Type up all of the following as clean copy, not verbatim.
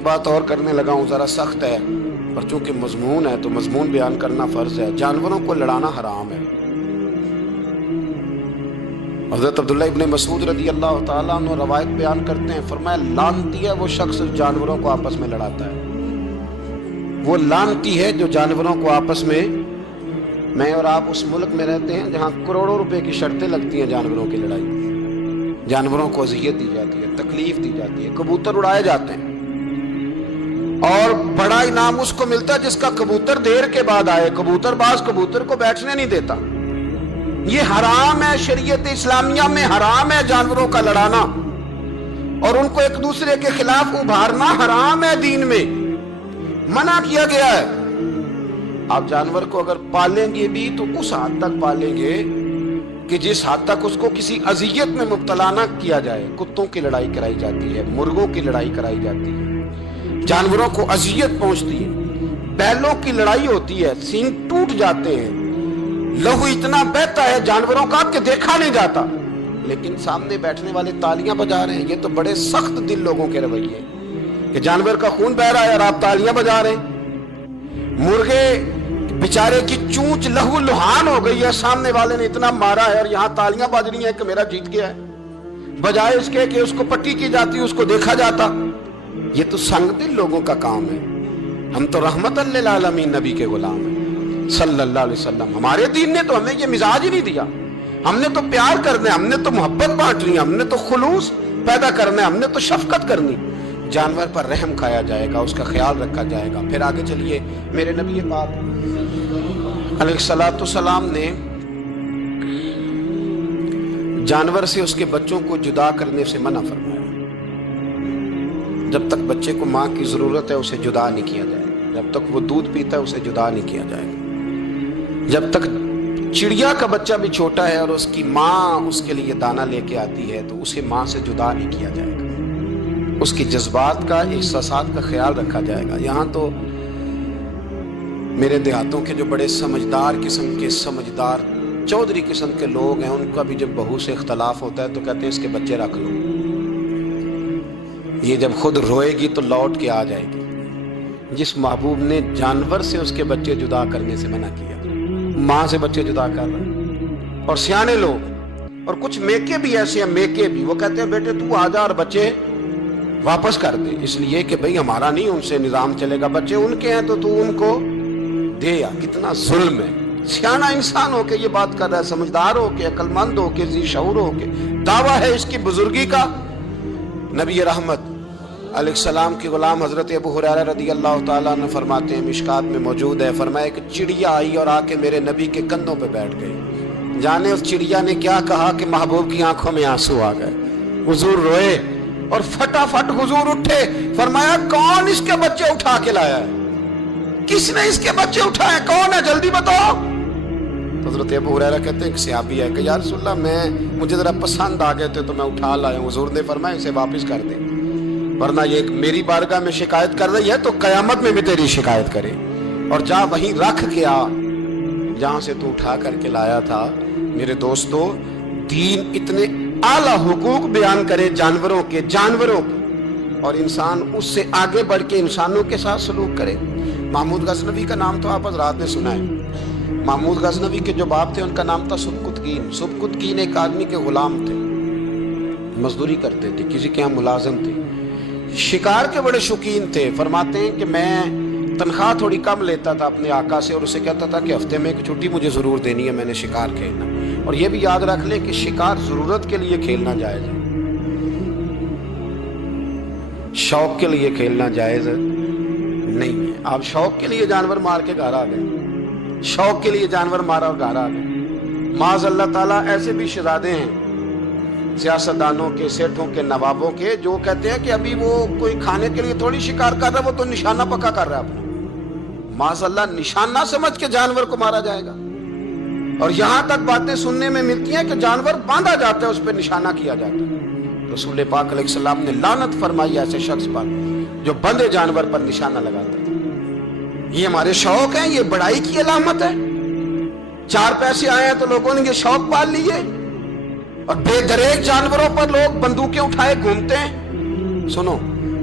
ایک بات اور کرنے لگا ہوں، ذرا سخت ہے، پر چونکہ مضمون ہے تو مضمون بیان کرنا فرض ہے۔ جانوروں کو لڑانا حرام ہے۔ حضرت عبداللہ ابن مسعود رضی اللہ تعالیٰ عنہ روایت بیان کرتے ہیں، فرمایا لعنتی ہے وہ شخص جانوروں کو آپس میں لڑاتا ہے۔ وہ لعنتی ہے جو جانوروں کو آپس میں اور آپ اس ملک میں رہتے ہیں جہاں کروڑوں روپے کی شرطیں لگتی ہیں جانوروں کی لڑائی، جانوروں کو اذیت دی جاتی ہے، تکلیف دی جاتی ہے، کبوتر اڑائے جاتے ہیں، اور بڑا انعام اس کو ملتا ہے جس کا کبوتر دیر کے بعد آئے۔ کبوتر باز کبوتر کو بیٹھنے نہیں دیتا۔ یہ حرام ہے، شریعت اسلامیہ میں حرام ہے جانوروں کا لڑانا، اور ان کو ایک دوسرے کے خلاف ابھارنا حرام ہے، دین میں منع کیا گیا ہے۔ آپ جانور کو اگر پالیں گے بھی تو اس حد تک پالیں گے کہ جس حد تک اس کو کسی اذیت میں مبتلا نہ کیا جائے۔ کتوں کی لڑائی کرائی جاتی ہے، مرغوں کی لڑائی کرائی جاتی ہے، جانوروں کو اذیت پہنچتی ہے۔ بیلوں کی لڑائی ہوتی ہے، سینگ ٹوٹ جاتے ہیں، لہو اتنا بہتا ہے جانوروں کا کہ دیکھا نہیں جاتا، لیکن سامنے بیٹھنے والے تالیاں بجا رہے ہیں۔ یہ تو بڑے سخت دل لوگوں کے رویے کہ جانور کا خون بہ رہا ہے اور آپ تالیاں بجا رہے ہیں۔ مرغے بیچارے کی چونچ لہو لہان ہو گئی ہے، سامنے والے نے اتنا مارا ہے اور یہاں تالیاں بج رہی ہیں کہ میرا جیت گیا ہے، بجائے اس کے کہ اس کو پٹی کی جاتی، اس کو دیکھا جاتا۔ یہ تو سنگ دل لوگوں کا کام ہے۔ ہم تو رحمت للعالمین نبی کے غلام ہیں صلی اللہ علیہ وسلم۔ ہمارے دین نے تو ہمیں یہ مزاج ہی نہیں دیا۔ ہم نے تو پیار کرنا ہے، ہم نے تو محبت بانٹنی ہے، ہم نے تو خلوص پیدا کرنا ہے، ہم نے تو شفقت کرنی۔ جانور پر رحم کھایا جائے گا، اس کا خیال رکھا جائے گا۔ پھر آگے چلیے، میرے نبی پاک علیہ الصلوۃ والسلام نے جانور سے اس کے بچوں کو جدا کرنے سے منع فرمایا۔ جب تک بچے کو ماں کی ضرورت ہے اسے جدا نہیں کیا جائے گا، جب تک وہ دودھ پیتا ہے اسے جدا نہیں کیا جائے گا، جب تک چڑیا کا بچہ بھی چھوٹا ہے اور اس کی ماں اس کے لیے دانہ لے کے آتی ہے تو اسے ماں سے جدا نہیں کیا جائے گا، اس کی جذبات کا، احساسات کا خیال رکھا جائے گا۔ یہاں تو میرے دیہاتوں کے جو بڑے سمجھدار قسم کے، سمجھدار چودھری قسم کے لوگ ہیں، ان کا بھی جب بہو سے اختلاف ہوتا ہے تو کہتے ہیں اس کے بچے رکھ لو، یہ جب خود روئے گی تو لوٹ کے آ جائے گی۔ جس محبوب نے جانور سے اس کے بچے جدا کرنے سے منع کیا، ماں سے بچے جدا کر رہا ہے۔ اور سیانے لوگ اور کچھ میکے بھی ایسے ہیں، میکے بھی، وہ کہتے ہیں بیٹے تو آ جا اور بچے واپس کر دے، اس لیے کہ بھئی ہمارا نہیں ان سے نظام چلے گا، بچے ان کے ہیں تو ان کو دے۔ یا کتنا ظلم ہے۔ سیانا انسان ہو کے یہ بات کر رہا ہے، سمجھدار ہو کے، عقل مند ہو کے، ذی شعور ہو کے، دعویٰ ہے اس کی بزرگی کا۔ نبی رحمت علیہ السلام کی غلام حضرت ابو ہریرہ رضی اللہ تعالیٰ عنہ فرماتے ہیں، مشکات میں موجود ہے، فرمایا کہ چڑیا آئی اور آ کے میرے نبی کے کندھوں پہ بیٹھ گئی۔ جانے اس چڑیا نے کیا کہا کہ محبوب کی آنکھوں میں آنسو آ گئے، حضور روئے اور فٹافٹ حضور اٹھے، فرمایا کون اس کے بچے اٹھا کے لایا ہے؟ کس نے اس کے بچے اٹھائے؟ کون ہے؟ جلدی بتاؤ۔ حضرت ابو ہریرہ کہتے ہیں کہ صحابی ہے کہ یا رسول اللہ مجھے ذرا پسند آ گئے تھے تو میں اٹھا لایا ہوں۔ حضور نے فرمایا اسے واپس کر دے، ورنہ یہ میری بارگاہ میں شکایت کر رہی ہے تو قیامت میں بھی تیری شکایت کرے، اور جا وہیں رکھ کے آ جہاں سے تو اٹھا کر کے لایا تھا۔ میرے دوستو، دین اتنے اعلیٰ حقوق بیان کرے جانوروں کے، اور انسان اس سے آگے بڑھ کے انسانوں کے ساتھ سلوک کرے۔ محمود غزنوی کا نام تو آپ حضرات نے سنا ہے۔ محمود غزنوی کے جو باپ تھے ان کا نام تھا سبکتگین۔ سبکتگین ایک آدمی کے غلام تھے، مزدوری کرتے تھے، کسی کے ہاں ملازم تھے، شکار کے بڑے شوقین تھے۔ فرماتے ہیں کہ میں تنخواہ تھوڑی کم لیتا تھا اپنے آقا سے، اور اسے کہتا تھا کہ ہفتے میں ایک چھٹی مجھے ضرور دینی ہے، میں نے شکار کھیلنا۔ اور یہ بھی یاد رکھ لیں کہ شکار ضرورت کے لیے کھیلنا جائز ہے، شوق کے لیے کھیلنا جائز نہیں ہے۔ آپ شوق کے لیے جانور مار کے گھر آ گئے، شوق کے لیے جانور مارا اور گھر آ گئے۔ معاذ اللہ تعالیٰ ایسے بھی شہزادے ہیں سیاستدانوں کے، سیٹھوں کے، نوابوں کے، جو کہتے ہیں کہ ابھی وہ کوئی کھانے کے لیے تھوڑی شکار کر رہا ہے، وہ تو نشانہ پکا کر رہا ہے اپنا۔ معاذ اللہ نشانہ سمجھ کے جانور کو مارا جائے گا، اور یہاں تک باتیں سننے میں ملتی ہیں کہ جانور باندھا جاتا ہے، اس پہ نشانہ کیا جاتا ہے۔ رسول پاک علیہ السلام نے لعنت فرمائی ایسے شخص پر جو بندے جانور پر نشانہ لگاتا تھا۔ یہ ہمارے شوق ہیں، یہ بڑائی کی علامت ہے۔ چار پیسے آئے ہیں تو لوگوں نے یہ شوق پال لیے، اور بے دریغ جانوروں پر لوگ بندوقیں اٹھائے گھومتے ہیں۔ سنو،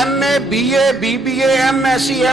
MA, BA, BBA, MSc,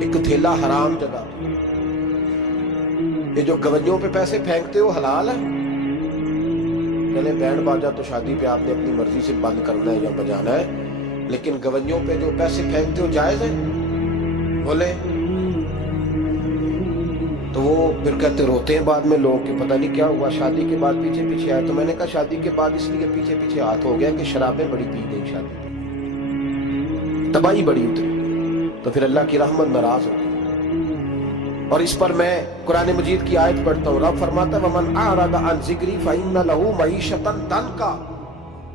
ایک تھیلا حرام جگہ. یہ جو گویوں پہ پیسے پھینکتے ہو حلال ہے؟ چلے بینڈ باجا تو شادی پہ آپ نے اپنی مرضی سے بند کرنا ہے یا بجانا ہے، لیکن گویوں پہ جو پیسے پھینکتے ہو جائز ہے؟ بولے. تو وہ پھر کہتے روتے ہیں بعد میں لوگ کہ پتہ نہیں کیا ہوا، شادی کے بعد پیچھے پیچھے آئے. تو میں نے کہا شادی کے بعد اس لیے پیچھے پیچھے ہاتھ ہو گیا کہ شرابیں بڑی پی گئی، شادی پہ تباہی بڑی اتری، تو پھر اللہ کی رحمت ناراض ہو گئی. اور اس پر میں قرآن مجید کی آیت پڑھتا ہوں. رب فرماتا ہے وَمَنْ أَعْرَضَ عَنْ ذِكْرِي فَإِنَّ لَهُ مَعِيشَةً ضَنْكًا.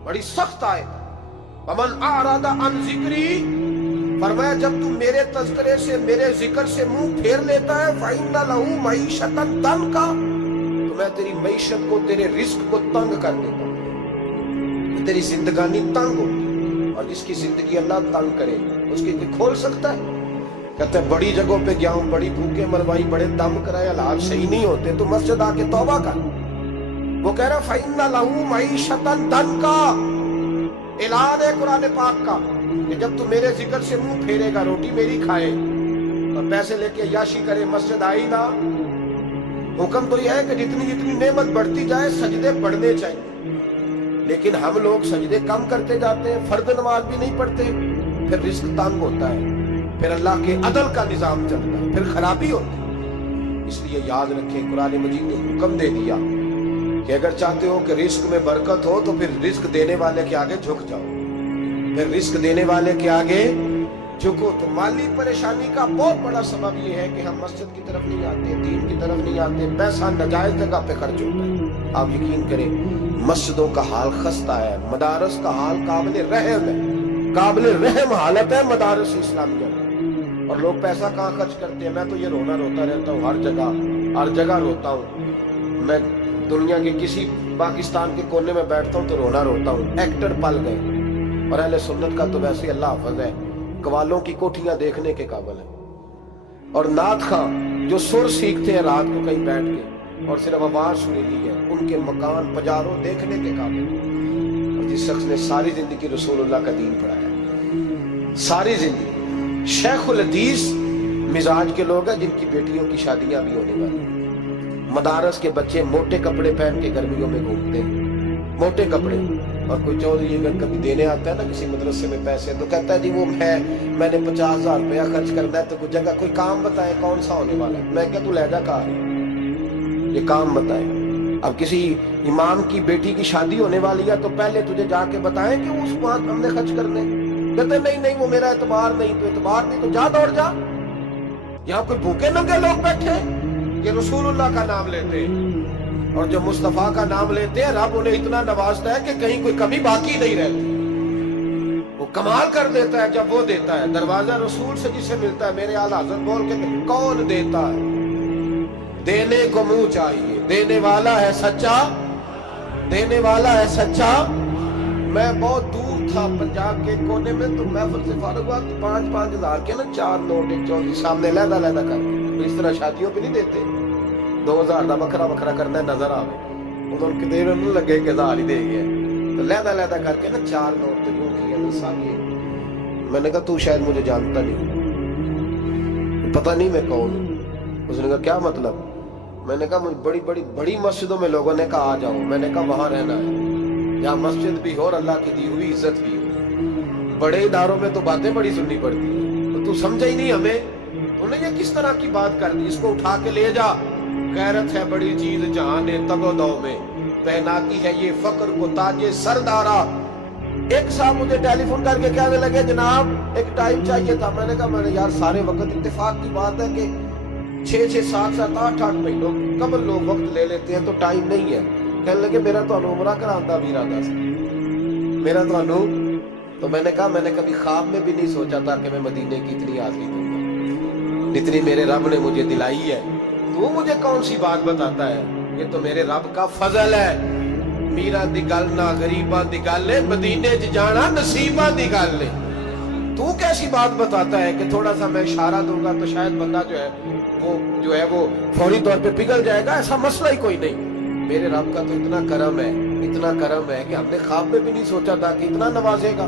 بڑی سخت آیت. وَمَنْ أَعْرَضَ عَنْ ذِكْرِي، فرمایا جب تم میرے تذکرے سے، میرے ذکر سے منہ پھیر لیتا ہے، فَإِنَّ لَهُ مَعِيشَةً ضَنْكًا، تو میں تیری معیشت کو، تیرے رزق کو تنگ کر دیتا ہوں، تیری زندگانی تنگ ہوگی. اور جس کی زندگی اللہ تنگ کرے اس کی کوئی کھول سکتا ہے؟ کہتے ہیں بڑی جگہوں پہ گیا ہوں، بڑی بھوکے مروائی، بڑے دم کرائے، حالات صحیح نہیں ہوتے، تو مسجد آ کے توبہ کر. وہ کہہ رہا فَإِنَّ لَهُ مَعِيشَةً ضَنْكًا. اعلان ہے قرآن پاک کا کہ جب تو میرے ذکر سے منہ پھیرے گا، روٹی میری کھائے اور پیسے لے کے عیاشی کرے، مسجد آئی نہ. حکم تو یہ ہے کہ جتنی جتنی نعمت بڑھتی جائے سجدے بڑھنے چاہیے، لیکن ہم لوگ سجدے کم کرتے جاتے ہیں، فرض نماز بھی نہیں پڑھتے، پھر رزق تنگ ہوتا ہے، پھر اللہ کے عدل کا نظام چلتا ہے، پھر خرابی ہوتی ہے. اس لیے یاد رکھیں قرآن مجید نے حکم دے دیا کہ اگر چاہتے ہو کہ رزق میں برکت ہو تو پھر رزق دینے والے کے آگے جھک جاؤ، پھر رزق دینے والے کے آگے جھکو. تو مالی پریشانی کا بہت بڑا سبب یہ ہے کہ ہم مسجد کی طرف نہیں آتے، دین کی طرف نہیں آتے، پیسہ ناجائز جگہ پہ خرچ ہوتا ہے. آپ یقین کریں مسجدوں کا حال خستہ ہے، مدارس کا حال قابل رحم ہے، قابل رحم حالت ہے مدارس اسلامیہ. اور لوگ پیسہ کہاں خرچ کرتے ہیں؟ میں تو یہ رونا روتا رہتا ہوں، ہر جگہ روتا ہوں. میں دنیا کے کسی پاکستان کے کونے میں بیٹھتا ہوں تو رونا روتا ہوں. ایکٹر پل گئے، اور اہل سنت کا تو ویسے اللہ حافظ ہے، قوالوں کی کوٹھیاں دیکھنے کے قابل ہیں. اور نعت خواں جو سر سیکھتے ہیں رات کو کہیں بیٹھ کے اور صرف آواز سنیلی ہے، ان کے مکان پجاروں دیکھنے کے قابل ہیں. اور جس شخص نے ساری زندگی رسول اللہ کا دین پڑھایا، ساری زندگی، شیخ الحدیث مزاج کے لوگ ہیں جن کی بیٹیوں کی شادیاں بھی ہونے والی ہیں. مدارس کے بچے موٹے کپڑے پہن کے گرمیوں میں گھومتے ہیں، موٹے کپڑے. اور کوئی چودھری اگر کبھی دینے آتا ہے نا کسی مدرسے میں پیسے، تو کہتا ہے جی وہ میں نے 50,000 روپیہ خرچ کرنا ہے، تو کوئی جگہ کوئی کام بتائے کون سا ہونے والا ہے. میں کہتا تو لے جا کہا یہ کام بتائے. اب کسی امام کی بیٹی کی شادی ہونے والی ہے تو پہلے تجھے جا کے بتائیں کہ اس وہاں ہم نے خرچ کرنے. کہتے نہیں وہ میرا اعتبار نہیں، تو اعتبار نہیں تو جا دوڑ جا. یہاں کوئی بھوکے ننگے لوگ بیٹھے کہ رسول اللہ کا نام لیتے ہیں، اور جو مصطفیٰ کا نام لیتے ہیں رب انہیں اتنا نوازتا ہے کہ کہیں کوئی کمی باقی نہیں رہتی. وہ کمال کر دیتا ہے جب وہ دیتا ہے. دروازہ رسول سے جسے ملتا ہے، میرے اعلیٰ حضرت بول کے کون دیتا ہے؟ دینے کو منہ چاہیے، دینے والا ہے سچا، دینے والا ہے سچا. میں بہت دور تھا پنجاب کے کونے میں، تو محفل سے فارغ ہوا تو 5,000 کے نا 4 نوٹ ایک چوتھی سامنے لہدا کر کے. اس طرح شادیوں پہ نہیں دیتے، 2,000 کا بکھرا بکھرا کرنا ہے نظر آوے، انہوں کے دیر نہیں لگے کہ 1,000 ہی دے گیا، تو لہدا کر کے نا 4 نوٹ تو یوں کیا سامنے. میں نے کہا تو شاید مجھے جانتا نہیں، پتہ نہیں میں کون ہوں. اس نے کہا کیا مطلب؟ میں نے کہا مجھے بڑی مسجدوں میں لوگوں نے کہا آ جاؤ. میں نے کہا وہاں رہنا ہے جہاں مسجد بھی ہو اور اللہ کی دی ہوئی عزت بھی ہو. بڑے اداروں میں تو باتیں بڑی سننی پڑتی ہیں، تو سمجھا ہی نہیں ہمیں. تو نے یہ کس طرح کی بات کر دی؟ اس کو اٹھا کے لے جا. غیرت ہے بڑی چیز جہاں نے تگ و دو میں، پہناتی ہے یہ فقر کو تاج سردارا. ایک صاحب مجھے ٹیلی فون کر کے کہنے لگے جناب ایک ٹائم چاہیے تھا. میں نے کہا یار سارے وقت اتفاق کی بات ہے کہ 6 7 8 مہینوں قبل لوگ وقت لے لیتے ہیں، تو ٹائم نہیں ہے. کہنے لگے میرا تو عمرہ کرانا بھی ارادہ سی، میرا تو میں نے کہا میں نے کبھی خواب میں بھی نہیں سوچا تھا کہ میں مدینے کی اتنی حاضری دوں گا جتنی میرے رب نے مجھے دلائی ہے. تو مجھے کون سی بات بتاتا ہے؟ یہ تو میرے رب کا فضل ہے. میرا دی گل نہ غریباں دی گل ہے، مدینے چ جانا نصیباں دی گل ہے. تو کیسی بات بتاتا ہے کہ تھوڑا سا میں اشارہ دوں گا تو شاید بندہ جو ہے وہ فوری طور پہ پگھل جائے گا؟ ایسا مسئلہ ہی کوئی نہیں. میرے رب کا تو اتنا کرم ہے کہ ہم نے خواب میں بھی نہیں سوچا تھا کہ اتنا نوازے گا.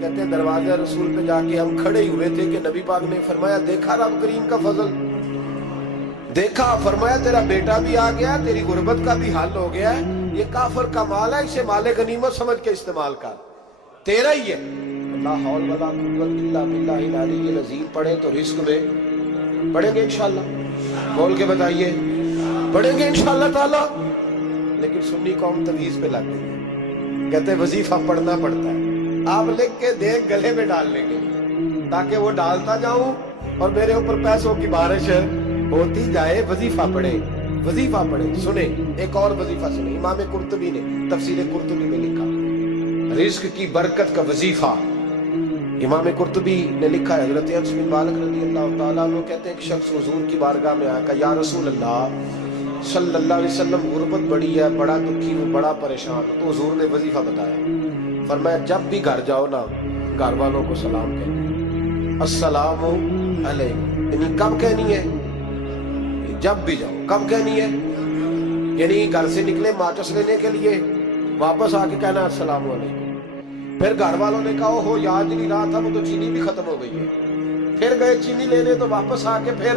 کہتے ہیں دروازہ رسول پہ جا کے ہم کھڑے ہی ہوئے تھے کہ نبی پاک نے فرمایا دیکھا رب کریم کا فضل، دیکھا، فرمایا تیرا بیٹا بھی آ گیا، تیری غربت کا بھی حل ہو گیا ہے، یہ کافر کا مال ہے، اسے مال غنیمت سمجھ کے استعمال کر، تیرا ہی ہے۔ لا حول ولا قوت الا باللہ العلی العظیم پڑھیں تو رزق میں پڑھیں گے انشاءاللہ، بول کے بتائیے پڑھیں گے انشاءاللہ تعالی۔ لیکن سنی قوم تویز پہ لگ گئی ہے، کہتے ہیں وظیفہ پڑھنا پڑتا ہے، آپ لکھ کے دیں گلے میں ڈال لیں گے تاکہ وہ ڈالتا جاؤں اور میرے اوپر پیسوں کی بارش ہوتی جائے۔ وظیفہ پڑھے، وظیفہ پڑھے۔ سنیں ایک اور وظیفہ سنیں، امام قرطبی نے تفسیر قرطبی میں لکھا رزق کی برکت کا وظیفہ۔ امام قرطبی نے لکھا ہے حضرت انس بن مالک رضی اللہ تعالیٰ عنہ کہتے ہیں ایک شخص حضور کی بارگاہ میں آیا، کہا یا رسول اللہ صلی اللہ علیہ وسلم غربت بڑی ہے، بڑا دکھی ہوں، بڑا پریشان ہوں۔ تو حضور نے وظیفہ بتایا، فرمایا جب بھی گھر جاؤ نا گھر والوں کو سلام کہنا، السلام علیکم، یعنی کب کہنی ہے؟ جب بھی جاؤ۔ کب کہنی ہے؟ یعنی گھر سے نکلے ماچس لینے کے لیے، واپس آ کے کہنا السلام علیکم۔ پھر گھر والوں نے کہا ہو یاد نہیں رہا تھا، وہ تو چینی بھی ختم ہو گئی ہے، پھر گئے چینی لینے تو واپس آ کے پھر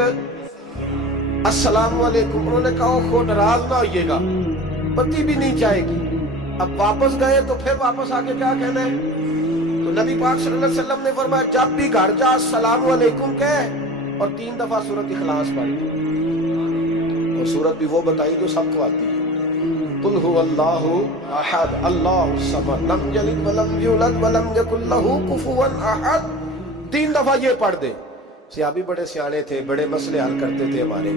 السلام علیکم۔ انہوں نے کہا ہو ناراض نہ ہوئیے گا، پتی بھی نہیں چاہے گی۔ اب واپس گئے تو پھر واپس آ کے کیا کہنا ہے؟ تو نبی پاک صلی اللہ علیہ وسلم نے فرمایا جب بھی گھر جا السلام علیکم کہہ اور 3 دفعہ سورۃ اخلاص پڑھ، اور سورت بھی وہ بتائی جو سب کو آتی ہے، قل هو اللہ احد اللہ الصمد لم یلد ولم یولد ولم یکن لہ کفوا احد۔ 3 دفعہ یہ پڑھ دے۔ صحابی بڑے سیانے تھے، بڑے مسئلے حل کرتے تھے ہمارے،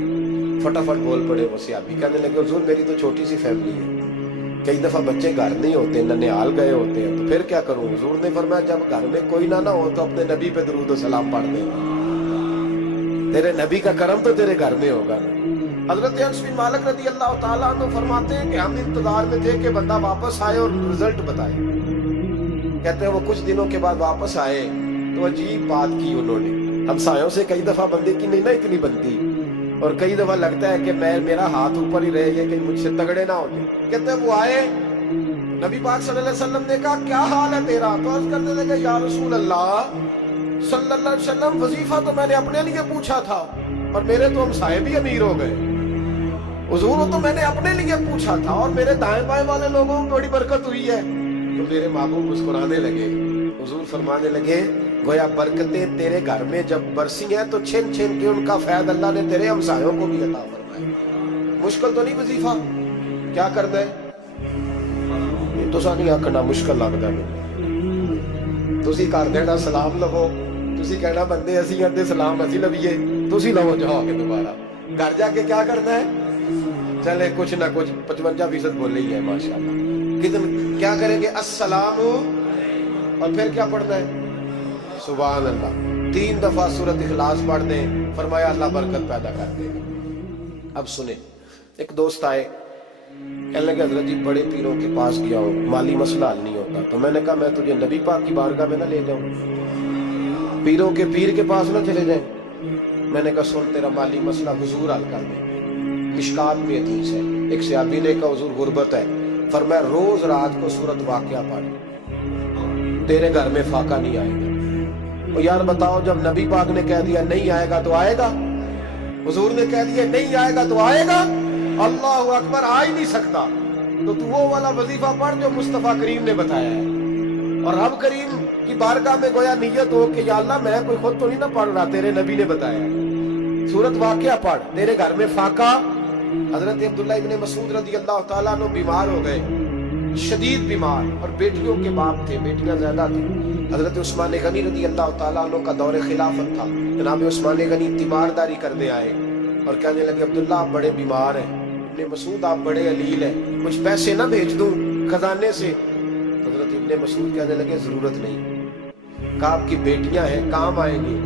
فٹافٹ بول پڑے وہ صحابی، کہنے لگے حضور میری تو چھوٹی سی فیملی ہے، کئی دفعہ بچے گھر نہیں ہوتے، ننھیال گئے ہوتے ہیں، تو پھر کیا کروں؟ حضور نے فرمایا جب گھر میں کوئی نہ ہو تو اپنے نبی پہ درود و سلام پڑھ دے، تیرے نبی کا کرم تو تیرے گھر میں ہوگا نا۔ حضرت انس بن مالک رضی اللہ تعالیٰ عنہ فرماتے ہیں کہ ہم انتظار میں تھے کہ بندہ واپس آئے اور رزلٹ بتائے۔ کہتے ہیں وہ کچھ دنوں کے بعد واپس آئے تو عجیب بات کی انہوں نے۔ ہمسایوں سے کئی دفعہ بندے کی نہیں نا اتنی بنتی، اور کئی دفعہ لگتا ہے کہ میرا ہاتھ اوپر ہی رہے یہ کہ مجھ سے تگڑے نہ ہو جائے۔ کہتے ہیں وہ آئے، نبی پاک صلی اللہ علیہ وسلم نے کہا کیا حال ہے تیرا؟ تو عرض کرنے لگے یا رسول اللہ صلی اللہ علیہ وسلم وظیفہ تو میں نے اپنے لیے پوچھا تھا اور میرے تو ہمسائے بھی امیر ہو گئے، حضور تو میں نے اپنے لیے پوچھا تھا اور میرے دائیں بائیں والے لوگوں کو بڑی برکت ہوئی ہے۔ تو میرے محبوب مسکرانے لگے، حضور فرمانے لگے گویا برکتیں تیرے گھر میں جب برسی ہیں تو چھن چھن کے ان کا فیض اللہ نے تیرے ہمسایوں کو بھی عطا فرمایا۔ مشکل تو نہیں وظیفہ، کیا کرنا ہے؟ یہ تو سا نہیں آکھنا مشکل لگتا ہے، تسی کر دینا سلام لو، تسی کہنا بندے اسی ہیں سلام اسی لویے، تسی لو جاؤ کے دوبارہ گھر جا کے کیا کرنا ہے؟ چلے کچھ نہ کچھ 55% بولے ہی ہے ماشاءاللہ، کتنے کیا کریں گے؟ السلام، اور پھر کیا پڑھنا ہے؟ سبحان اللہ۔ 3 دفعہ سورۃ اخلاص پڑھ دیں، فرمایا اللہ برکت پیدا کر دے گا۔ اب سنیں، ایک دوست آئے، کہنے لگے حضرت جی بڑے پیروں کے پاس گیا ہوں، مالی مسئلہ حل نہیں ہوتا، تو میں نے کہا میں تجھے نبی پاک کی بارگاہ میں نہ لے جاؤں، پیروں کے پیر کے پاس نہ چلے جائیں۔ میں نے کہا سن تیرا مالی مسئلہ حضور حل کر دیں۔ مشکات میں حدیث ہے، ایک صحابی نے کہا حضور غربت ہے، فرمایا روز رات کو سورۃ واقعہ پڑھ، تیرے گھر میں فاقہ نہیں آئے گا۔ یار بتاؤ جب نبی پاک نے کہہ دیا نہیں آئے گا تو آئے گا، حضور نے کہہ دیا نہیں آئے گا تو آئے گا، اللہ اکبر، آ ہی نہیں سکتا تو وہ والا وظیفہ پڑھ جو مصطفیٰ کریم نے بتایا ہے، اور رب کریم کی بارگاہ میں گویا نیت ہو کہ یا اللہ میں کوئی خود تو نہیں نہ پڑھ رہا، تیرے نبی نے بتایا ہے، سورۃ واقعہ پڑھ، تیرے گھر میں فاقہ۔ حضرت عبداللہ ابن مسعود رضی اللہ تعالیٰ عنہ بیمار ہو گئے، شدید بیمار، اور بیٹیوں کے باپ تھے، بیٹیاں زیادہ تھیں۔ حضرت عثمان غنی رضی اللہ تعالیٰ عنہ کا دور خلافت تھا، جناب عثمان غنی تیمارداری کرنے آئے اور کہنے لگے عبداللہ آپ بڑے بیمار ہیں، ابن مسعود آپ بڑے علیل ہیں، کچھ پیسے نہ بھیج دوں خزانے سے؟ حضرت ابن مسعود کہنے لگے ضرورت نہیں، کہا آپ کی بیٹیاں ہیں کام آئیں گی،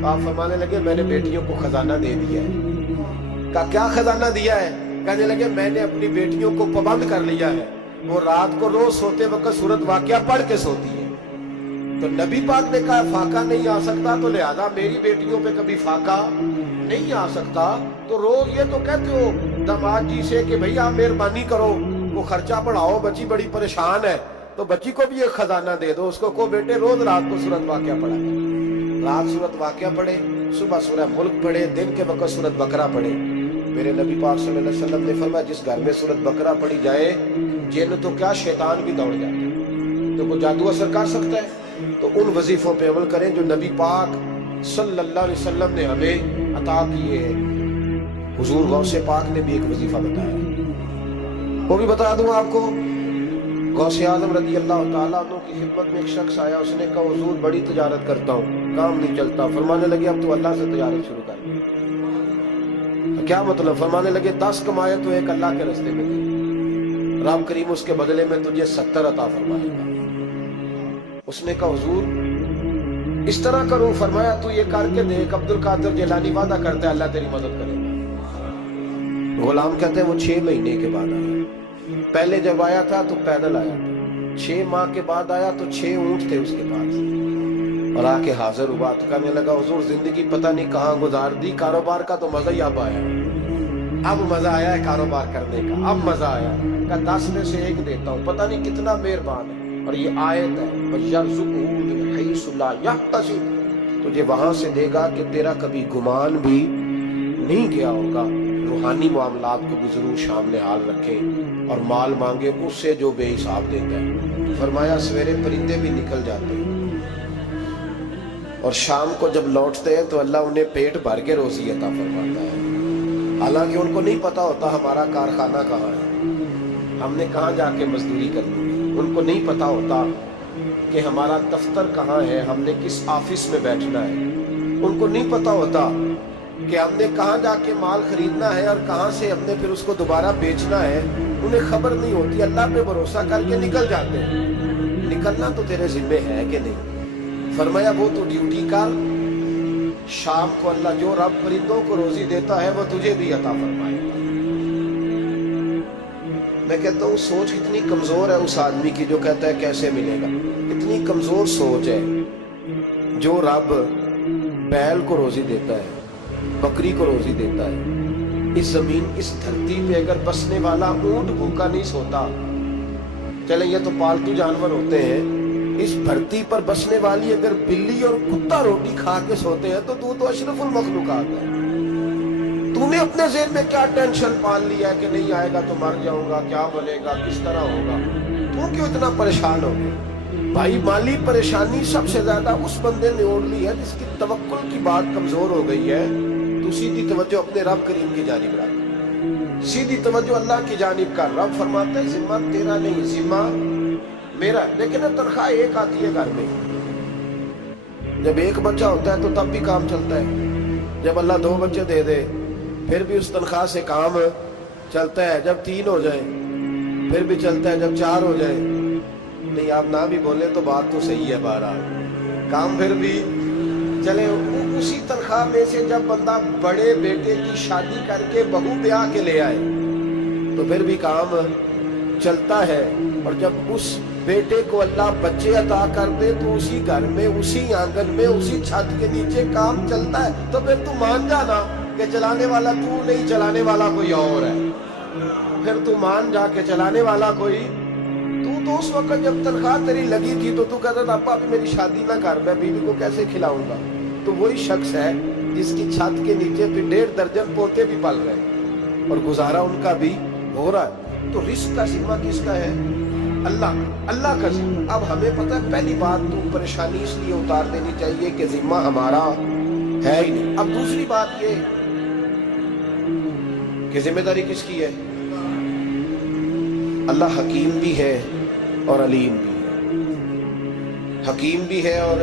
تو آپ فرمانے لگے میں نے بیٹیوں کو خزانہ دے دیا ہے۔ کہا کیا خزانہ دیا ہے؟ کہنے لگے میں نے اپنی بیٹیوں کو پابند کر لیا ہے، وہ رات کو روز سوتے وقت سورۃ واقعہ پڑھ کے سوتی ہے۔ تو نبی پاک نے کہا فاقہ نہیں آ سکتا، تو لہذا میری بیٹیوں پہ کبھی فاقہ نہیں آ سکتا، تو روز یہ تو کہتے ہو داماد جی سے کہ بھئی آپ مہربانی کرو وہ خرچہ بڑھاؤ، بچی بڑی پریشان ہے، تو بچی کو بھی ایک خزانہ دے دو, اس کو بیٹے روز رات کو سورت واقعہ پڑھا کر, رات سورت واقعہ پڑھے, صبح سورہ ملک پڑھے, دن کے وقت سورت بقرہ پڑھے. میرے نبی پاک صلی اللہ علیہ وسلم نے فرمایا جس گھر میں سورت بقرہ پڑھی جائے جن تو کیا شیطان بھی دوڑ جاتا ہے. تو کوئی جادو اثر کر سکتا ہے؟ تو ان وظیفوں پہ عمل کریں جو نبی پاک صلی اللہ علیہ وسلم نے ہمیں عطا کیے ہیں. حضور غوث پاک نے بھی ایک وظیفہ بتایا, وہ بھی بتا دوں آپ کو. غوث اعظم رضی اللہ تعالیٰ عنہ کی خدمت میں ایک شخص آیا, اس نے کہا حضور بڑی تجارت کرتا ہوں, کام نہیں چلتا. فرمانے لگے اب تو اللہ سے تجارت شروع کر. کیا مطلب؟ فرمانے لگے 10 کمائے تو ایک اللہ کے راستے میں دے, رب کریم اس کے بدلے میں تجھے 70 عطا فرمائے گا. اس نے کہا حضور اس طرح کروں؟ فرمایا تو یہ کر کے دیکھ, عبد القادر جیلانی وعدہ کرتا ہے اللہ تیری مدد کرے گا. غلام کہتے ہیں وہ 6 مہینے کے بعد آیا. پہلے جب آیا تھا تو پیدل آیا تھا, 6 ماہ کے بعد آیا تو 6 اونٹ تھے اس کے پاس, اور آ کے حاضر ہوا تو کہنے لگا حضور زندگی پتہ نہیں کہاں گزار دی, کاروبار کا تو مزہ ہی اب آیا, اب مزہ آیا ہے کاروبار کرنے کا, اب مزہ آیا. کہا 10 میں سے 1 دیتا ہوں, پتہ نہیں کتنا مہربان ہے. اور یہ آیت ہے وَيَرْزُقُهُ مِنْ حَيْثُ لَا يَحْتَسِبُ, تجھے وہاں سے دے گا کہ تیرا کبھی گمان بھی نہیں کیا ہوگا. روحانی معاملات کو بھی ضرور شامل حال رکھیں اور مال مانگے اس سے جو بے حساب دیتا ہے. فرمایا سویرے پرندے بھی نکل جاتے ہیں اور شام کو جب لوٹتے ہیں تو اللہ انہیں پیٹ بھر کے روزی عطا فرماتا ہے. حالانکہ ان کو نہیں پتا ہوتا ہمارا کارخانہ کہاں ہے, ہم نے کہاں جا کے مزدوری کرنی ہے. ان کو نہیں پتا ہوتا کہ ہمارا دفتر کہاں ہے, ہم نے کس آفس میں بیٹھنا ہے. ان کو نہیں پتا ہوتا کہ ہم نے کہاں جا کے مال خریدنا ہے اور کہاں سے ہم نے پھر اس کو دوبارہ بیچنا ہے. انہیں خبر نہیں ہوتی, اللہ پہ بھروسہ کر کے نکل جاتے ہیں. نکلنا تو تیرے ذمہ ہے کہ نہیں. فرمایا وہ تو ڈیوٹی کر, شام کو اللہ جو رب پرندوں کو روزی دیتا ہے وہ تجھے بھی عطا فرمائے گا. میں کہتا ہوں سوچ کتنی کمزور ہے اس آدمی کی جو کہتا ہے کیسے ملے گا. اتنی کمزور سوچ ہے. جو رب بیل کو روزی دیتا ہے, بکری کو روزی دیتا ہے, اس زمین اس دھرتی پہ اگر بسنے والا اونٹ بھوکا نہیں سوتا, چلیں یہ تو پالتو جانور ہوتے ہیں, اس دھرتی پر بسنے والی اگر بلی اور کتا روٹی کھا کے سوتے ہیں تو اشرف المخلوقات ہے. تو نے اپنے ذہن میں کیا ٹینشن پال لیا ہے کہ نہیں آئے گا تو مر جاؤں گا, کیا بنے گا, کس طرح ہوگا. تو کیوں اتنا پریشان ہو گیا؟ بھائی مالی پریشانی سب سے زیادہ اس بندے نے اوڑھ لی ہے جس کی توکل کی بات کمزور ہو گئی ہے. تو سیدھی توجہ اپنے رب کریم کی جانب رکھ, سیدھی توجہ اللہ کی جانب کر. رب فرماتا ہے ذمہ تیرا نہیں, ذمہ میرا. لیکن تنخواہ ایک آتی ہے گھر میں. جب ایک بچہ ہوتا ہے تو تب بھی کام چلتا ہے. جب اللہ 2 بچے دے دے پھر بھی اس تنخواہ سے کام چلتا ہے. جب 3 ہو جائے پھر بھی چلتا ہے. جب 4 ہو جائے, نہیں آپ نہ بھی بولے تو بات تو صحیح ہے, بہرحال کام پھر بھی چلے. اسی تنخواہ میں سے جب بندہ بڑے بیٹے کی شادی کر کے بہو بیاہ کے لے آئے تو پھر بھی کام چلتا ہے. اور جب اس بیٹے کو اللہ بچے عطا کر دے تو اسی گھر میں, اسی آنگن میں, اسی چھت کے نیچے کام چلتا ہے. تو پھر تو مان جانا کہ چلانے والا تو نہیں, چلانے والا کوئی اور ہے. پھر تو مان جا کے چلانے والا کوئی. تو اس وقت جب تنخواہ تیری لگی تھی تو کہتا تھا ابا ابھی میری شادی نہ کر, میں بیوی کو کیسے کھلاؤں گا. تو وہی شخص ہے جس کی چھت کے نیچے پھر 1.5 درجن پوتے بھی پل رہے ہیں اور گزارا ان کا بھی ہو رہا ہے. تو رزق کا ذمہ کس کا ہے؟ اللہ کا ذمہ. اب ہمیں پتہ ہے پہلی بات تو پریشانی اس لیے اتار دینی چاہیے کہ ذمہ ہمارا ہے ہی نہیں. اب دوسری بات یہ کہ ذمہ داری کس کی ہے؟ اللہ حکیم بھی ہے اور علیم بھی ہے. حکیم بھی ہے اور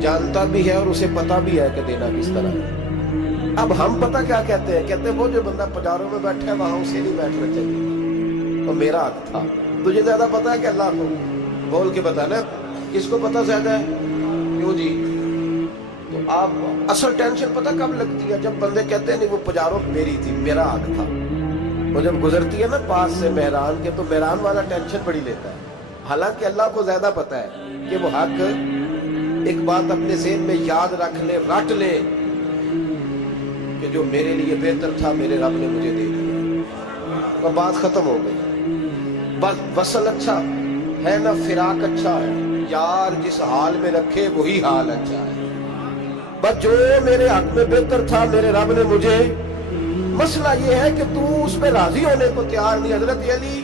جانتا بھی ہے اور اسے پتا بھی ہے کہ دینا کس طرح ہے. اب ہم پتہ کیا کہتے ہیں؟ کہتے ہیں وہ جو بندہ پجاروں میں بیٹھا ہے وہاں اسے نہیں بیٹھنا چاہیے, تو میرا حق تھا. تجھے زیادہ پتا ہے کہ اللہ کو بول کے بتا نا, کس کو پتا زیادہ ہے؟ کیوں جی؟ تو آپ اصل ٹینشن پتہ کب لگتی ہے؟ جب بندے کہتے ہیں نہیں وہ پجاروں میری تھی, میرا حق تھا. وہ جب گزرتی ہے نا پاس سے مہران کے تو مہران والا ٹینشن بڑی لیتا ہے. حالانکہ اللہ کو زیادہ پتا ہے کہ وہ حق. ایک بات اپنے ذہن میں یاد رکھ لے, رٹ لے کہ جو میرے لیے بہتر تھا میرے رب نے مجھے دے دیا. اور بات ختم ہو گئی. بس وصل اچھا, ہے نا فراق اچھا ہے، یار جس حال میں رکھے وہی حال اچھا ہے۔ بس جو میرے حق میں بہتر تھا میرے رب نے مجھے، مسئلہ یہ ہے کہ تو اس پہ راضی ہونے کو تیار نہیں۔ حضرت علی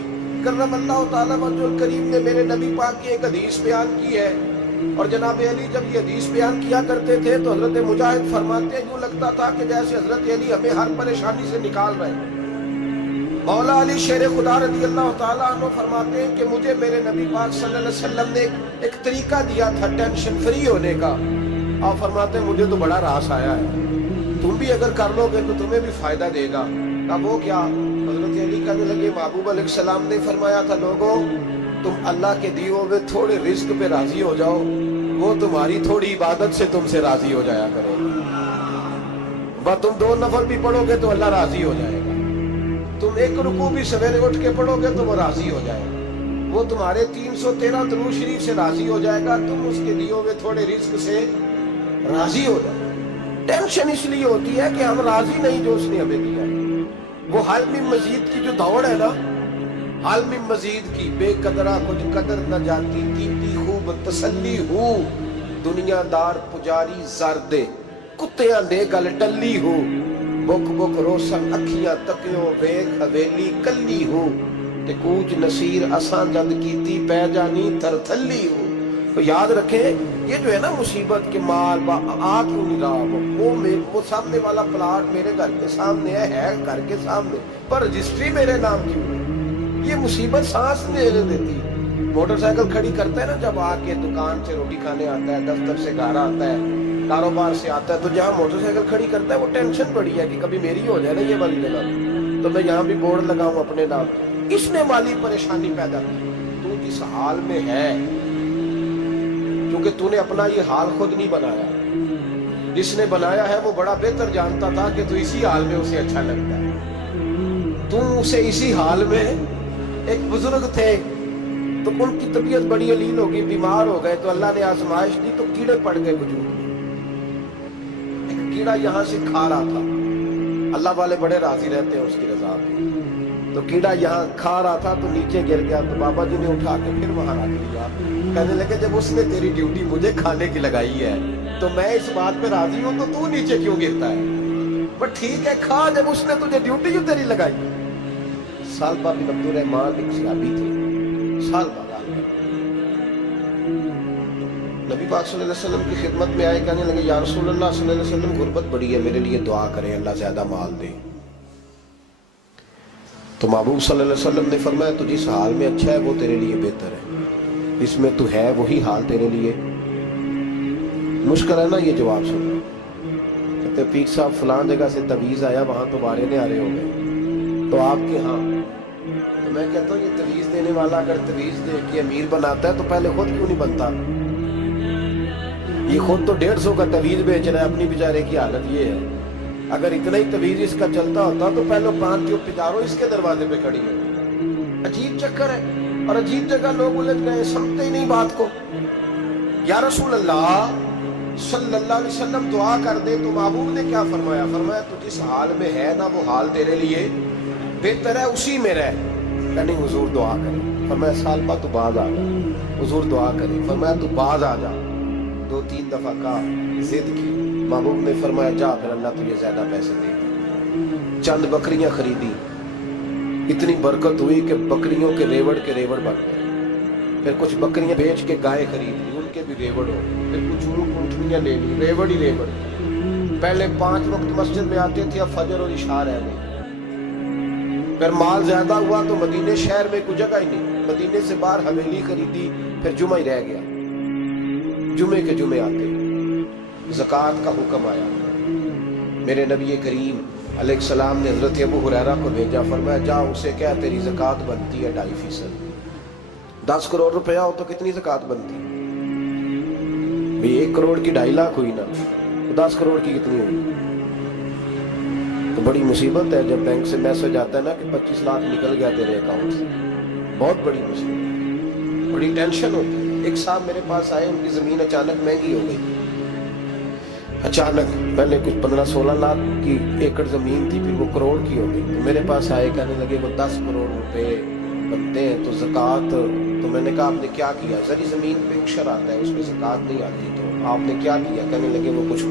کرم اللہ تعالیٰ وجہ الکریم نے میرے نبی پاک کی ایک حدیث بیان کی ہے، اور جناب علی جب یہ حدیث بیان کیا کرتے تھے تو حضرت مجاہد فرماتے ہیں یوں لگتا تھا کہ جیسے حضرت علی ہمیں ہر پریشانی سے نکال رہے ہیں۔ مولا علی شیر خدا رضی اللہ تعالیٰ عنہ فرماتے ہیں کہ مجھے میرے نبی پاک صلی اللہ علیہ وسلم نے ایک طریقہ دیا تھا ٹینشن فری ہونے کا۔ آپ فرماتے ہیں مجھے تو بڑا راس آیا ہے، تم بھی اگر کر لو گے تو تمہیں بھی فائدہ دے گا۔ اب وہ کیا؟ حضرت علی کہنے لگے محبوب علیہ السلام نے فرمایا تھا لوگوں تم اللہ کے دیے ہوئے تھوڑے رزق پہ راضی ہو جاؤ، وہ تمہاری تھوڑی عبادت سے تم سے راضی ہو جایا کرے گا۔ بس تم 2 نفل بھی پڑھو گے تو اللہ راضی ہو جائے گا، تم 1 رکوع بھی سویرے اٹھ کے پڑھو گے تو وہ راضی ہو جائے گا، وہ تمہارے 313 درود شریف سے راضی ہو جائے گا، تم اس کے دیے ہوئے تھوڑے رزق سے راضی ہو جائے۔ ٹینشن اس لیے ہوتی ہے کہ ہم راضی نہیں جو اس نے ہمیں دیا ہے۔ وہ حل میں مزید کی جو دوڑ ہے نا، حل میں مزید کی، بے قدرہ کچھ قدر نہ جاتی، کیتی خوب تسلی ہو، دنیا دار پجاری زردے، کتیاں دے گل ٹلی ہو، بک بک روشن اکھیاں تکیوں ویکھ حویلی کلی ہو، تے کوچ نصیر اساں جد کیتی پہ جانی تھر تھلی ہو۔ تو یاد رکھیں یہ جو ہے نا مصیبت کے مال آ کیوں نہیں رہا، وہ سامنے والا پلاٹ میرے گھر کے سامنے ہے گھر کے سامنے، پر رجسٹری میرے نام کیوں ہے؟ یہ مصیبت سانس لینے دیتی۔ موٹر سائیکل کھڑی کرتا ہے نا جب آ کے دکان سے روٹی کھانے آتا ہے، دفتر سے گھر آتا ہے، کاروبار سے آتا ہے، تو جہاں موٹر سائیکل کھڑی کرتا ہے وہ ٹینشن بڑی ہے کہ کبھی میری ہو جائے نا یہ والی جگہ تو میں یہاں بھی بورڈ لگاؤں اپنے نام۔ اس نے مالی پریشانی پیدا کی۔ تو جس حال میں ہے، کیونکہ تو نے اپنا یہ حال خود نہیں بنایا، جس نے بنایا ہے وہ بڑا بہتر جانتا تھا کہ تو اسی حال میں اسے اچھا لگتا ہے۔ تو اسے اسی حال میں، ایک بزرگ تھے تو ان کی طبیعت بڑی علیل ہوگی، بیمار ہو گئے تو اللہ نے آزمائش دی تو کیڑے پڑ گئے وجود میں۔ ایک کیڑا یہاں سے کھا رہا تھا، اللہ والے بڑے راضی رہتے ہیں اس کی رضا پہ، تو کیڑا یہاں کھا رہا تھا تو نیچے گر گیا، تو بابا جی نے اٹھا کے پھر وہاں رکھ دیا، کہنے لگے جب اس نے تیری ڈیوٹی مجھے کھانے کی لگائی ہے تو میں اس بات پہ راضی ہوں تو نیچے کیوں گرتا ہے؟ پر ٹھیک ہے کھا، جب اس نے تجھے ڈیوٹی جو تیری لگائی۔ سالبہ بن عبد الرحمن ایک صحابی تھے، سالبہ نبی پاک صلی اللہ علیہ وسلم کی خدمت میں آئے، کہنے لگے یا رسول اللہ صلی اللہ علیہ وسلم غربت بڑی ہے، میرے لیے دعا کریں اللہ زیادہ مال دے۔ تو محبوب صلی اللہ علیہ وسلم نے فرمایا تو جس حال میں اچھا ہے وہ تیرے لیے بہتر ہے، اس میں تو ہے وہی حال تیرے لیے۔ مشکل ہے نا یہ جواب سننا، کہتے پیر صاحب فلان جگہ سے تویز آیا، وہاں تو بارے نعرے ہو گئے، تو آپ کے ہاں؟ تو میں کہتا ہوں یہ تویز دینے والا اگر تویز دے کے امیر بناتا ہے تو پہلے خود کیوں نہیں بنتا؟ یہ خود تو 150 کا تویز بیچ رہا ہے، اپنی بیچارے کی حالت یہ ہے۔ اگر اتنا ہی تویز اس کا چلتا ہوتا تو پہلے 5 جو پجارو اس کے دروازے پہ کھڑی ہے۔ عجیب چکر ہے اور عجیب جگہ لوگ الجھ گئے، سمجھتے ہی نہیں بات کو۔ یا رسول اللہ صلی اللہ علیہ وسلم دعا کر دے، تو محبوب نے کیا فرمایا؟ فرمایا تو جس حال میں ہے نا وہ حال تیرے لیے بہتر ہے، اسی میں رہ۔ کہ نہیں حضور دعا کرے، فرمایا سالبہ تو باز آ جا، حضور دعا کرے، فرمایا تو باز آ جا، 2-3 دفعہ کہا، ضد کی، محبوب نے فرمایا جا پھر اللہ تجھے زیادہ پیسے دے گا۔ چند بکریاں خریدی، اتنی برکت ہوئی کہ بکریوں کے ریوڑ بن گئے، پھر کچھ بکریاں بیچ کے گائے خرید لی، ان کے بھی ریوڑ ہو، پھر کچھ اونٹنیاں لے لی، ریوڑ ہی ریوڑ۔ پہلے 5 وقت مسجد میں آتے تھے، اب فجر اور عشاء رہ گئی۔ پھر مال زیادہ ہوا تو مدینے شہر میں کوئی جگہ ہی نہیں، مدینے سے باہر حویلی خریدی، پھر جمعہ ہی رہ گیا، جمعے کے جمعے آتے۔ زکوٰۃ کا حکم آیا، میرے نبی کریم علیہ السلام نے حضرت ابو ہریرہ کو بھیجا، فرمایا جا اسے کہہ تیری زکوٰۃ بنتی ہے 2.5%۔ 10 کروڑ روپیہ ہو تو کتنی زکوٰۃ بنتی؟ 1 کروڑ کی 2.5 لاکھ ہوئی نا، 10 کروڑ کی کتنی ہوئی؟ تو بڑی مصیبت ہے جب بینک سے میسج آتا ہے نا کہ 25 لاکھ نکل گیا تیرے اکاؤنٹ سے، بہت بڑی مصیبت، بڑی ٹینشن ہوتی ہے۔ ایک صاحب میرے پاس آئے، ان کی زمین اچانک مہنگی ہو گئی، اچانک پہلے کچھ 15-16 لاکھ کی ایکڑ زمین تھی، پھر وہ کروڑ کی ہو گئی۔ تو میرے پاس آئے، کہنے لگے وہ 10 کروڑ روپے بنتے ہیں تو زکوٰۃ تو میں نے کہا آپ نے کیا کیا؟ زری زمین پہ عشر آتا ہے، اس پہ زکات نہیں آتی، تو آپ نے کیا کیا؟ کہنے لگے وہ کچھ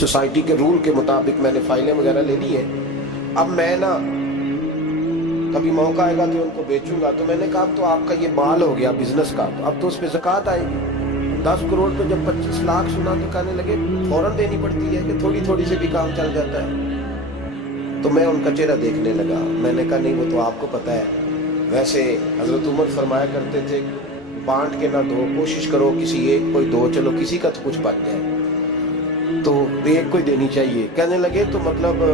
سوسائٹی کے رول کے مطابق میں نے فائلیں وغیرہ لے لی ہیں، اب میں نا کبھی موقع آئے گا تو ان کو بیچوں گا۔ تو میں نے کہا اب تو آپ کا یہ مال ہو گیا بزنس کا، تو اب تو اس پہ زکات آئے گی۔ 10 کروڑ تو جب 25 لاکھ سنا تو کہنے لگے فوراً دینی پڑتی ہے کہ تھوڑی تھوڑی سے بھی کام چل جاتا ہے؟ تو میں ان کا چہرہ دیکھنے لگا، میں نے کہا نہیں وہ تو آپ کو پتہ ہے، ویسے حضرت عمر فرمایا کرتے تھے بانٹ کے نہ دو، کوشش کرو کسی ایک کوئی دو، چلو کسی کا تو کچھ بچ جائے، تو ایک کوئی دینی چاہیے۔ کہنے لگے تو مطلب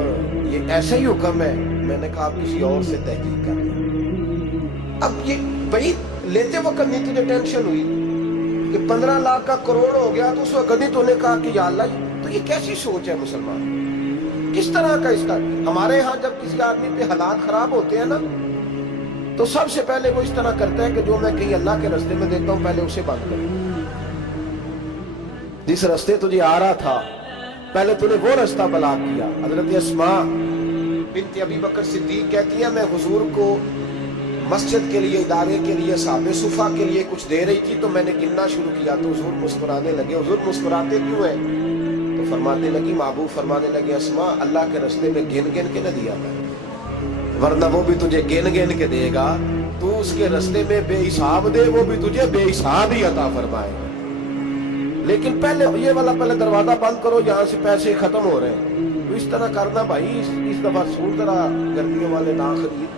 یہ ایسا ہی حکم ہے؟ میں نے کہا آپ کسی اور سے تحقیق کر لیں۔ اب یہ بھائی لیتے وقت نہیں تجھے ٹینشن ہوئی کہ 15 لاکھ کا کروڑ ہو گیا، تو اس وقت نہیں تو نے کہا کہ یا اللہ، تو یہ کیسی سوچ ہے مسلمان؟ کس طرح کا اس کا؟ ہمارے ہاں جب کسی آدمی پہ حالات خراب ہوتے ہیں نا تو سب سے پہلے وہ اس طرح کرتا ہے کہ جو میں کہیں اللہ کے راستے میں دیتا ہوں پہلے اسے بند کروں۔ جس راستے تجھے آ رہا تھا پہلے تو نے وہ راستہ بلاک کیا۔ حضرت اسماء بنت ابی بکر صدیق کہتی ہیں میں حضور کو مسجد کے لیے، ادارے کے لیے، صحابہ صفا کے لیے کچھ دے رہی تھی، تو میں نے گننا شروع کیا تو حضور مسکرانے لگے۔ حضور مسکراتے کیوں ہیں؟ تو فرمانے لگی، محبوب فرمانے لگے اسماء اللہ کے راستے میں گن گن کے نہ دیا میں، ورنہ وہ بھی تجھے گن گن کے دے گا، تو اس کے راستے میں بے حساب دے وہ بھی تجھے بے حساب ہی عطا فرمائے گا۔ لیکن پہلے یہ والا پہلے دروازہ بند کرو، یہاں سے پیسے ختم ہو رہے ہیں، تو اس طرح کرنا بھائی، اس دفعہ سوٹ ذرا گرمیوں والے نہ خرید،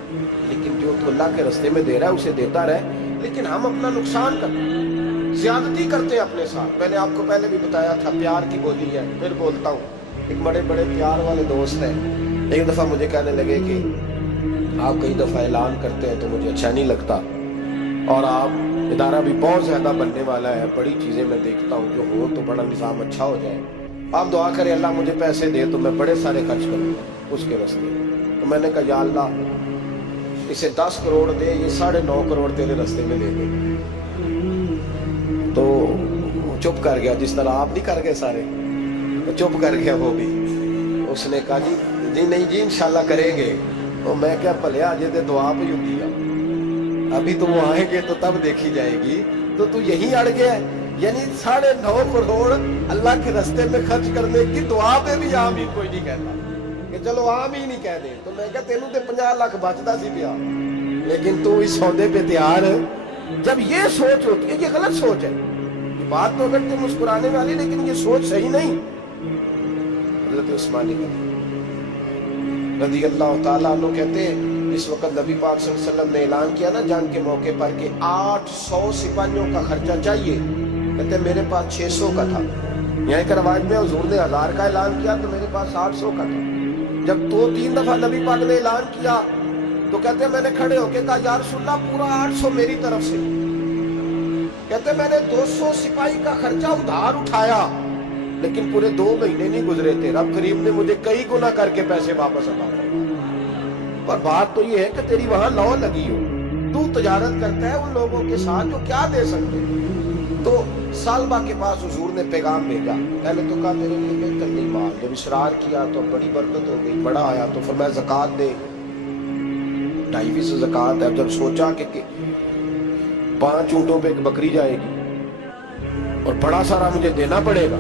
لیکن جو تو اللہ کے راستے میں دے رہا ہے اسے دیتا رہے۔ لیکن ہم اپنا نقصان کرتے ہیں، زیادتی کرتے ہیں اپنے ساتھ۔ میں نے آپ کو پہلے بھی بتایا تھا پیار کی بولی ہے، پھر بولتا ہوں۔ ایک بڑے بڑے پیار والے دوست ہیں، ایک دفعہ مجھے کہنے لگے کہ آپ کئی دفعہ اعلان کرتے ہیں تو مجھے اچھا نہیں لگتا، اور آپ ادارہ بھی بہت زیادہ بننے والا ہے، بڑی چیزیں میں دیکھتا ہوں جو ہو تو بڑا نظام اچھا ہو جائے، آپ دعا کریں اللہ مجھے پیسے دے تو میں بڑے سارے خرچ کروں گا اس کے راستے۔ تو میں نے کہا یا اللہ اسے 10 کروڑ دے، یہ 9.5 کروڑ تیرے راستے میں دے دے۔ تو چپ کر گیا، جس طرح آپ نہیں کر گئے سارے، چپ کر گیا وہ بھی۔ اس نے کہا جی نہیں جی انشاءاللہ کریں گے۔ تو میں کیا بھلے آجے دے دعا پہ یوں کیا، ابھی تو وہ آئیں گے تو تب دیکھی جائے گی، تو یہی اڑ گیا ہے۔ یعنی 9.5 کروڑ اللہ کے راستے میں خرچ کرنے کی دعا پہ بھی آمین کوئی نہیں کہتا کہ چلو آمین نہیں کہہ دیں۔ تو میں کہا تینوں تے 50 لاکھ بچتا سی پیا، لیکن تو اس سودے پہ تیار ہے۔ جب یہ سوچ ہوتی ہے، یہ غلط سوچ ہے، یہ بات تو اگر تم مسکرانے والی، لیکن یہ سوچ صحیح نہیں۔ حضرت عثمان رضی اللہ تعالیٰ عنہ کہتے ہیں اس وقت نبی پاک صلی اللہ علیہ وسلم نے اعلان کیا نا جنگ کے موقع پر کہ 800 سپاہیوں کا خرچہ چاہیے، کہتے ہیں میرے پاس 600 کا تھا۔ یہاں ایک روایت میں حضور نے 1000 کا اعلان کیا تو میرے پاس 800 کا تھا۔ جب 2-3 دفعہ نبی پاک نے اعلان کیا تو کہتے ہیں میں نے کھڑے ہو کے کہا یا رسول اللہ پورا 800 میری طرف سے۔ کہتے ہیں میں نے 200 سپاہی کا خرچہ ادھار اٹھایا، لیکن پورے 2 مہینے نہیں گزرے تھے، رب کریم نے مجھے کئی گنا کر کے پیسے واپس عطا فرمائے۔ اور بات تو یہ ہے کہ تیری وہاں لو لگی ہو، تو تجارت کرتا ہے ان لوگوں کے ساتھ جو کیا دے سکتے۔ تو سالبہ کے پاس حضور نے پیغام بھیجا، پہلے تو کہا تیرے لیے بہتر نہیں مال، جب اصرار کیا تو بڑی برکت ہو گئی، بڑا آیا تو فرمایا زکوٰۃ دے، 2.5 زکوٰۃ ہے۔ جب سوچا کہ 5 اونٹوں پہ ایک بکری جائے گی اور بڑا سارا مجھے دینا پڑے گا،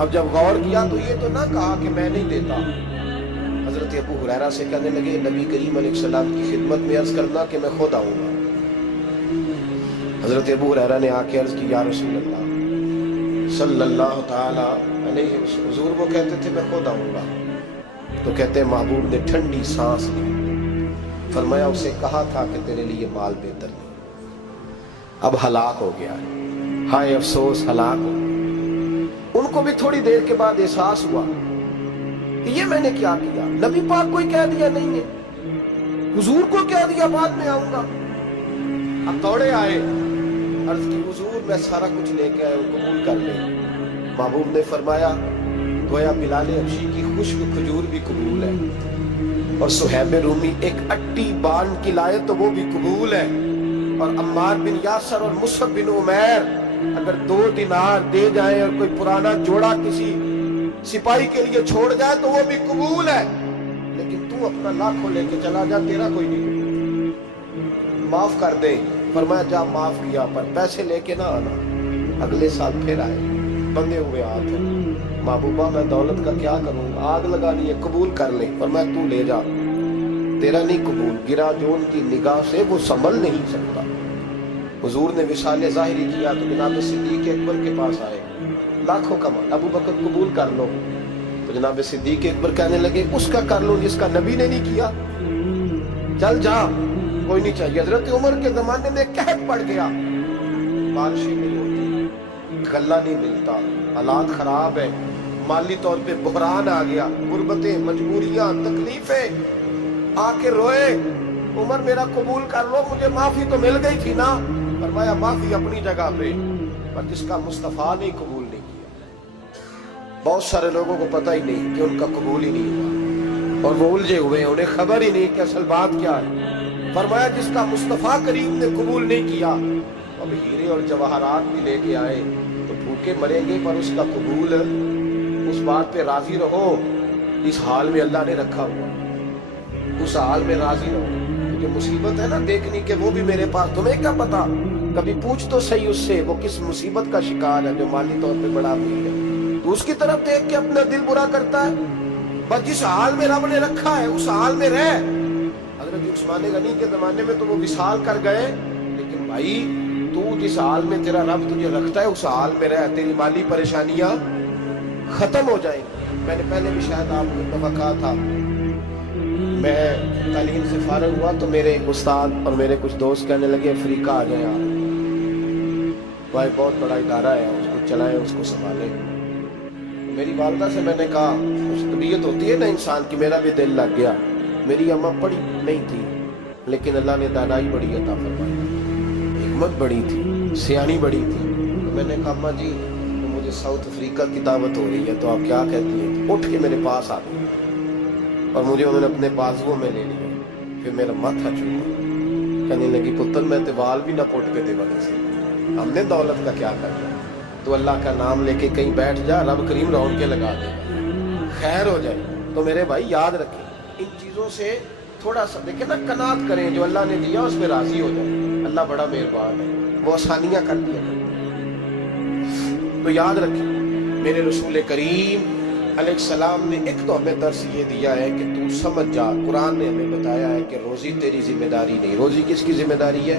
اب جب غور کیا تو یہ تو نہ کہا کہ میں نہیں دیتا۔ حضرت ابو ہریرہ سے کہنے لگے نبی کریم علیہ السلام کی خدمت میں عرض کرنا کہ میں خود آؤں گا۔ حضرت ابو ہریرہ نے آ کے عرض کی یا رسول اللہ صلی اللہ تعالی علیہ وسلم، حضور وہ کہتے تھے میں خود آؤں گا۔ تو کہتے ہیں محبوب نے ٹھنڈی سانس لی، فرمایا اسے کہا تھا کہ تیرے لیے مال بہتر نہیں، اب ہلاک ہو گیا ہے، ہائے افسوس ہلاک ہو گیا۔ ان کو بھی تھوڑی دیر کے بعد احساس ہوا کہ یہ میں نے کیا کیا، نبی پاک کو کہہ دیا نہیں ہے، حضور کو کہہ دیا بعد میں آؤں گا۔ اب دوڑے آئے، عرض کی حضور میں سارا کچھ لے کے آئے، قبول کر لیں۔ محبوب نے فرمایا گویا بلال حبشی کی خشک کھجور بھی قبول ہے، اور صہیب رومی ایک اٹی بان کی لائے تو وہ بھی قبول ہے، اور عمار بن یاسر اور مصعب بن عمیر اگر 2 دینار دے جائیں اور کوئی پرانا جوڑا کسی سپاہی کے لیے چھوڑ جائے تو وہ بھی قبول ہے، لیکن تو اپنا لاکھوں لے کے چلا جا، تیرا کوئی نہیں قبول، معاف کر دے۔ فرمایا جا معاف کیا پر پیسے لے کے نہ آنا. اگلے سال پھر آئے, بندے ہوئے ہاتھ ہیں. محبوبہ میں دولت کا کیا کروں, آگ لگانی ہے, قبول کر لے. فرمایا تو لے جا, تیرا نہیں قبول, گرا جو ان کی نگاہ سے وہ سنبھل نہیں سکتا. حضور نے وصال ظاہری کیا تو جناب صدیق اکبر کے پاس آئے, لاکھوں کا مال, ابو بکر قبول کر لو. تو جناب صدیق اکبر کہنے لگے اس کا کر لو جس کا نبی نے نہیں کیا, چل جا کوئی نہیں چاہیے. حضرت عمر کے زمانے میں قحط پڑ گیا, بارشیں نہیں ہوتی, غلہ نہیں ملتا, حالات خراب ہے, مالی طور پہ بحران آ گیا, غربتیں, مجبوریاں, تکلیفیں. آ کے روئے, عمر میرا قبول کر لو, مجھے معافی تو مل گئی تھی نا. فرمایا معافی اپنی جگہ پہ, پر جس کا مصطفیٰ نہیں قبول نہیں کیا. بہت سارے لوگوں کو پتہ ہی نہیں کہ ان کا قبول ہی نہیں ہوا, اور وہ الجھے ہوئے, انہیں خبر ہی نہیں کہ اصل بات کیا ہے. فرمایا جس کا مصطفیٰ کریم نے قبول نہیں کیا, اب ہیرے اور جواہرات بھی لے کے آئے تو بھوکے مریں گے, پر اس کا قبول, اس بات پہ راضی رہو. اس حال میں اللہ نے رکھا ہوا, اس حال میں راضی رہو. جو مصیبت ہے نا دیکھنی کہ وہ بھی میرے پاس, تمہیں کیا پتا, کبھی پوچھ تو صحیح اس سے وہ کس مصیبت کا شکار ہے جو مالی طور پہ بڑا امیر ہے. تو اس کی طرف دیکھ کے اپنا دل برا کرتا ہے. بس جس حال میں رب نے رکھا ہے اس حال میں رہ. حضرت عثمان غنی کے زمانے میں تو وہ وصال کر گئے, لیکن بھائی تو جس حال میں تیرا رب تجھے رکھتا ہے اس حال میں رہ, تیری مالی پریشانیاں ختم ہو جائیں گی. میں نے پہلے بھی شاید آپ کو ایک دفعہ کہا تھا, میں تعلیم سے فارغ ہوا تو میرے ایک استاد اور میرے کچھ دوست کہنے لگے افریقہ آ جائیں آپ, بھائی بہت بڑا ادارہ ہے, اس کو چلائیں, اس کو سنبھالیں. میری والدہ سے میں نے کہا, کچھ طبیعت ہوتی ہے نا انسان کی, میرا بھی دل لگ گیا. میری اماں پڑھی نہیں تھی لیکن اللہ نے دانائی بڑی عطا فرمائی, حکمت بڑی تھی, سیانی بڑی تھی. تو میں نے کہا اماں جی تو مجھے ساؤتھ افریقہ کی دعوت ہو رہی ہے تو آپ کیا کہتی ہیں. اٹھ کے میرے پاس آ گئی اور مجھے انہوں نے اپنے بازوؤں میں لے لیا, پھر میرا ماتھا چوما, کہنے لگی پتر میں تو وال بھی نہ پوٹ کے دے بنے سے, ہم نے دولت کا کیا کرنا, تو اللہ کا نام لے کے کہیں بیٹھ جا, رب کریم رون کے لگا دے, خیر ہو جائے. تو میرے بھائی یاد رکھیں ان چیزوں سے تھوڑا سا دیکھیں نا, قناعت کریں, جو اللہ نے دیا اس پہ راضی ہو جائے. اللہ بڑا مہربان ہے, وہ آسانیاں کر دیا. تو یاد رکھیں میرے رسول کریم علیہ السلام نے ایک تو ہمیں درس یہ دیا ہے کہ تو سمجھ جا, قرآن نے ہمیں بتایا ہے کہ روزی تیری ذمہ داری نہیں, روزی کس کی ذمہ داری ہے,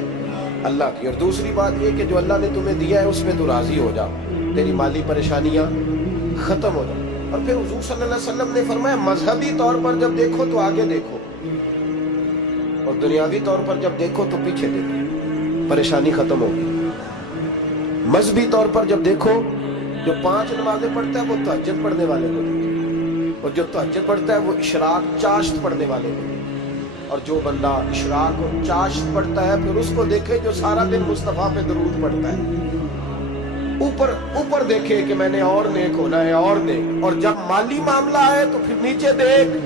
اللہ کی. اور دوسری بات یہ کہ جو اللہ نے تمہیں دیا ہے اس میں تو راضی ہو جا, تیری مالی پریشانیاں ختم ہو جائیں. اور پھر حضور صلی اللہ علیہ وسلم نے فرمایا مذہبی طور پر جب دیکھو تو آگے دیکھو, اور دنیاوی طور پر جب دیکھو تو پیچھے دیکھو, پریشانی ختم ہوگی. مذہبی طور پر جب دیکھو, جو 5 نمازیں پڑھتا ہے وہ تہجد پڑھنے والے کو دیکھے, اور جو تہجد پڑھتا ہے وہ اشراق چاشت پڑھنے والے کو دیکھے, اور جو بندہ اشراق اور چاشت پڑھتا ہے پھر اس کو دیکھے جو سارا دن مصطفیٰ پہ درود پڑھتا ہے. اوپر دیکھے کہ میں نے اور نیک ہونا ہے, اور نیک. اور جب مالی معاملہ ہے تو پھر نیچے دیکھ,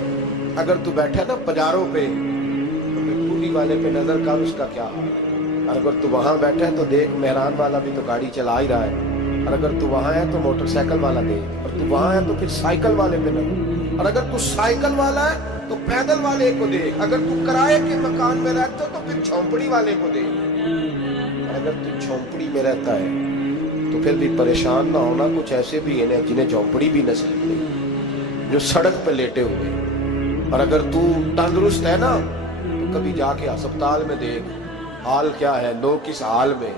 اگر تو بیٹھا نا پجاروں پہ تو پھر پوری والے پہ نظر کر, اس کا کیا حال ہے. اور اگر تو وہاں بیٹھا ہے تو دیکھ مہران والا بھی تو گاڑی چلا ہی رہا ہے, اور اگر تو وہاں ہے تو موٹر سائیکل والا دیکھ, اور تو وہاں ہے تو پھر سائیکل والے پہ نظر, اور اگر تو سائیکل والا ہے تو پیدل والے کو دیکھ, اگر تو کرائے کے مکان میں رہتا تو پھر جھونپڑی والے کو دیکھ, اور اگر تو جھونپڑی میں رہتا ہے تو پھر بھی پریشان نہ ہونا. کچھ ایسے بھی ہیں جنہیں جھونپڑی بھی نصیب نہیں, جو سڑک پہ لیٹے ہوئے. اور اگر تو تندرست ہے نا تو کبھی جا کے ہسپتال میں دیکھ حال کیا ہے, لوگ کس حال میں.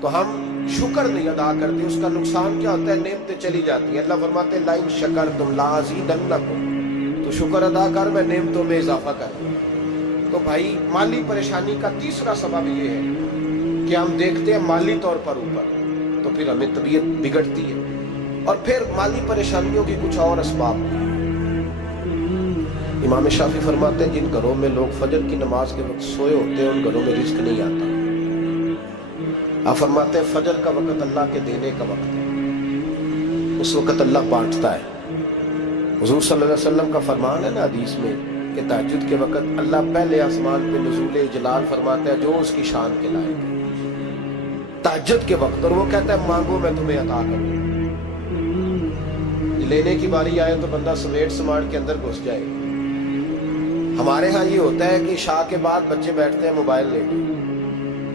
تو ہم شکر نہیں ادا کرتے, اس کا نقصان کیا ہوتا ہے, نعمتیں چلی جاتی ہیں. اللہ فرماتے ہیں لئن شکرتم لازیدنکم, تو شکر ادا کر, میں نعمتوں میں اضافہ کر دوں. تو بھائی مالی پریشانی کا تیسرا سبب یہ ہے کہ ہم دیکھتے ہیں مالی طور پر اوپر, تو پھر ہمیں طبیعت بگڑتی ہے. اور پھر مالی پریشانیوں کی کچھ اور اسباب بھی ہیں. امام شافعی فرماتے ہیں جن گھروں میں لوگ فجر کی نماز کے وقت سوئے ہوتے ہیں ان گھروں میں رزق نہیں آتا. آپ فرماتے ہیں فجر کا وقت اللہ کے دینے کا وقت ہے, اس وقت اللہ بانٹتا ہے. حضور صلی اللہ علیہ وسلم کا فرمان ہے نا حدیث میں کہ تہجد کے وقت اللہ پہلے آسمان پہ نزول جلال فرماتا ہے جو اس کی شان کے لائق ہے تہجد کے وقت, اور وہ کہتا ہے مانگو میں تمہیں عطا کروں. لینے کی باری آئے تو بندہ سمیٹ سماٹ کے اندر گھس جائے. ہمارے ہاں یہ ہوتا ہے کہ عشاء کے بعد بچے بیٹھتے ہیں موبائل لے کے,